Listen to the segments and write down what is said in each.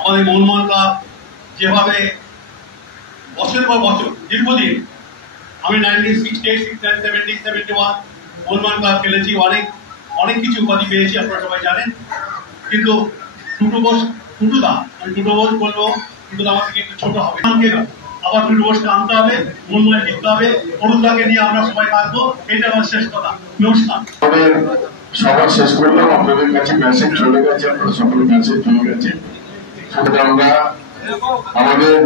আমাদের মোহনবাগান ক্লাব যেভাবে বছরের পর বছর দীর্ঘদিন, আমি 1968, 69, 70, 71 মোহনবাগান ক্লাব খেলেছি, অনেক কিছু উপাধি পেয়েছি, আপনারা সবাই জানেন। কিন্তু টুটুদা, আমি টুটু বোস বলবো, টুটুদা আমার থেকে একটু ছোট হবে, আবার টুটু বোসকে আনতে হবে, মোহনবাগান জিততে হবে, অরুণদাকে নিয়ে আমরা সবাই থাকবো, এটা আমার শেষ কথা। নমস্কার। সবার শেষ করলাম, আপনাদের কাছে মেসেজ চলে গেছে, আপনারা সকলে মেসেজ চলে গেছে। আমরা আমাদের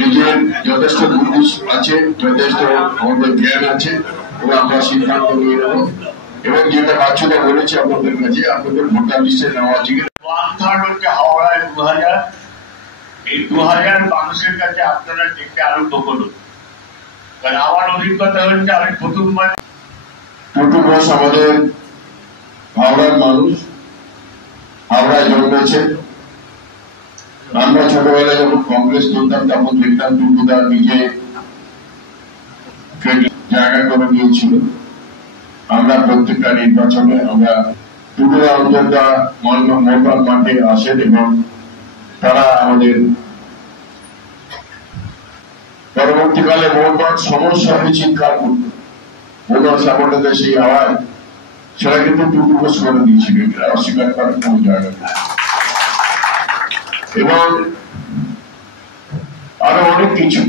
নিজের যথেষ্ট বুদ্ধি আছে, যথেষ্ট আমাদের জ্ঞান আছে, এবং আমরা সিদ্ধান্ত নিয়ে নেব। এবং যেটা বাচ্চারা বলেছে আপনাদের কাছে, আপনাদের ভোটার লিস্টে নেওয়া হচ্ছে হচ্ছে হাওড়ায় 2000, এই 2000 মানুষের কাছে আপনারা দেখতে আরম্ভ করুন। কারণ আমার অভিজ্ঞতা হচ্ছে, আমি প্রথমবার টুটু বোস আমাদের হাওড়ার মানুষ, হাওড়ায় জন্মেছে। আমরা ছোটবেলায় যখন কংগ্রেস করতাম তখন দেখতাম টুটুদা নিজে জায়গা করে নিয়েছিল। আমরা প্রত্যেকটা নির্বাচনে আমরা টুটুদা অন্তর্দা মোহনবাগান মাঠে আসেন এবং তারা আমাদের পরবর্তীকালে মোহনবাগান সমস্যা হয়ে চিৎকার করত, মোহনবাগান সাপোর্টারদের সেই আওয়াজ, সেটা কিন্তু টুটু বোস করে দিয়েছিল, এটা অস্বীকার করার কোন জায়গা নেই। এবং আরো অনেক কিছু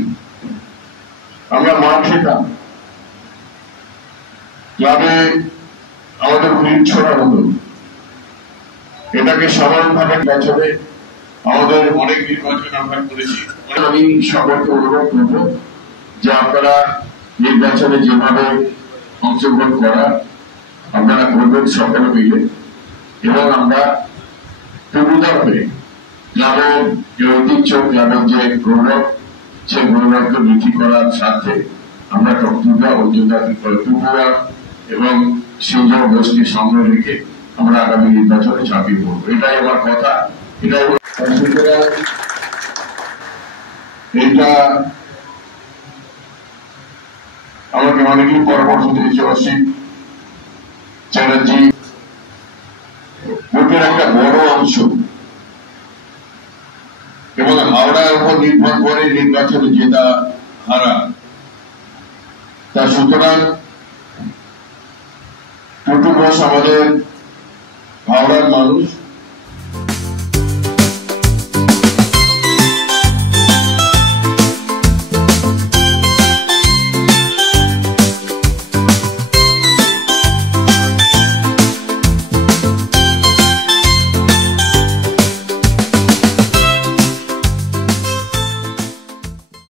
আমরা মাঠ খেতাম, ক্লাবে আমাদের ভিড় ছোড়া হতো, এটাকে সমানভাবে বছরে আমাদের অনেক নির্বাচন আমরা করেছি। আমি সকলকে অনুরোধ করব যে আপনারা নির্বাচনে যেভাবে অংশগ্রহণ করা আপনারা করবেন সকলে মিলে, এবং আমরা টুটুদা হয়ে ক্লাবের যে ঐতিহ্য, ক্লাবের যে গৌরব, সেই গৌরবকে বৃদ্ধি করার স্বার্থে আমরা টুটুদা এবং সিংহ বোসকে সামনে রেখে আমরা আগামী নির্বাচনে ঝাঁপিয়ে পড়বো। এটাই আমার কথা। এটাই এইটা আমাকে অনেকেই পরামর্শ দিয়েছে, অসিত চ্যাটার্জি, ভোটের একটা বড় অংশ এবং হাওড়ার উপর নির্ভর করে নির্বাচনে জেতা হারা। তা সুতরাং টুটু বোস আমাদের হাওড়ার মানুষ,